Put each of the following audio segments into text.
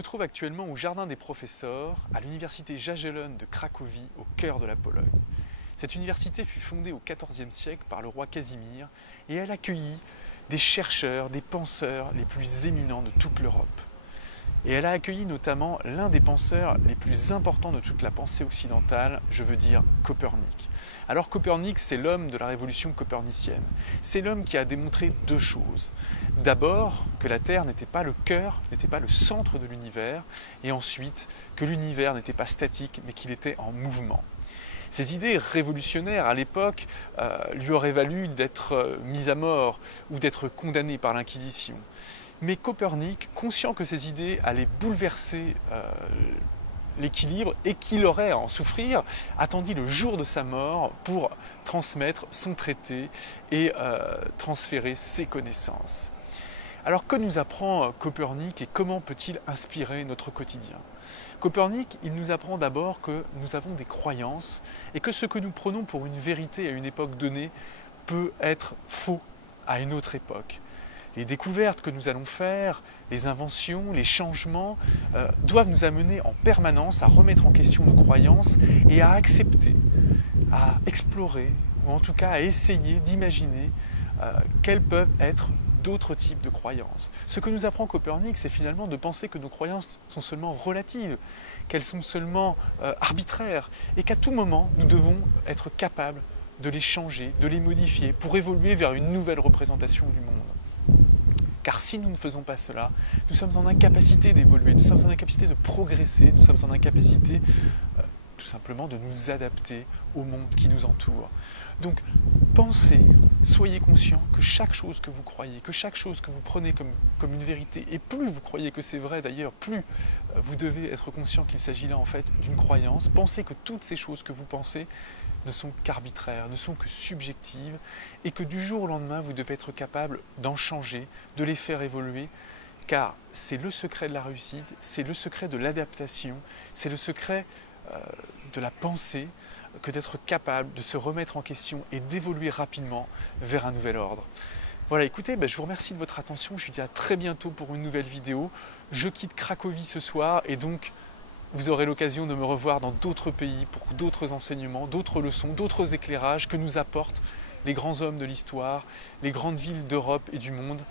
me trouve actuellement au Jardin des Professeurs, à l'université Jagiellon de Cracovie, au cœur de la Pologne. Cette université fut fondée au XIVe siècle par le roi Casimir et elle accueillit des chercheurs, des penseurs les plus éminents de toute l'Europe. Et elle a accueilli notamment l'un des penseurs les plus importants de toute la pensée occidentale, je veux dire Copernic. Alors Copernic, c'est l'homme de la révolution copernicienne. C'est l'homme qui a démontré deux choses. D'abord, que la Terre n'était pas le cœur, n'était pas le centre de l'univers, et ensuite, que l'univers n'était pas statique, mais qu'il était en mouvement. Ces idées révolutionnaires à l'époque lui auraient valu d'être mis à mort ou d'être condamné par l'Inquisition. Mais Copernic, conscient que ces idées allaient bouleverser l'équilibre et qu'il aurait à en souffrir, attendit le jour de sa mort pour transmettre son traité et transférer ses connaissances. Alors que nous apprend Copernic et comment peut-il inspirer notre quotidien ? Copernic, il nous apprend d'abord que nous avons des croyances et que ce que nous prenons pour une vérité à une époque donnée peut être faux à une autre époque. Les découvertes que nous allons faire, les inventions, les changements doivent nous amener en permanence à remettre en question nos croyances et à accepter, à explorer ou en tout cas à essayer d'imaginer quelles peuvent être d'autres types de croyances. Ce que nous apprend Copernic, c'est finalement de penser que nos croyances sont seulement relatives, qu'elles sont seulement arbitraires et qu'à tout moment, nous devons être capables de les changer, de les modifier pour évoluer vers une nouvelle représentation du monde. Car si nous ne faisons pas cela, nous sommes en incapacité d'évoluer, nous sommes en incapacité de progresser, nous sommes en incapacité tout simplement de nous adapter au monde qui nous entoure. Donc pensez, soyez conscients que chaque chose que vous croyez, que chaque chose que vous prenez comme une vérité, et plus vous croyez que c'est vrai d'ailleurs, plus vous devez être conscient qu'il s'agit là en fait d'une croyance. Pensez que toutes ces choses que vous pensez ne sont qu'arbitraires, ne sont que subjectives, et que du jour au lendemain, vous devez être capable d'en changer, de les faire évoluer, car c'est le secret de la réussite, c'est le secret de l'adaptation, c'est le secret de la pensée, que d'être capable de se remettre en question et d'évoluer rapidement vers un nouvel ordre. Voilà, écoutez, je vous remercie de votre attention, je vous dis à très bientôt pour une nouvelle vidéo. Je quitte Cracovie ce soir et donc vous aurez l'occasion de me revoir dans d'autres pays pour d'autres enseignements, d'autres leçons, d'autres éclairages que nous apportent les grands hommes de l'histoire, les grandes villes d'Europe et du monde.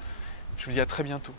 Je vous dis à très bientôt.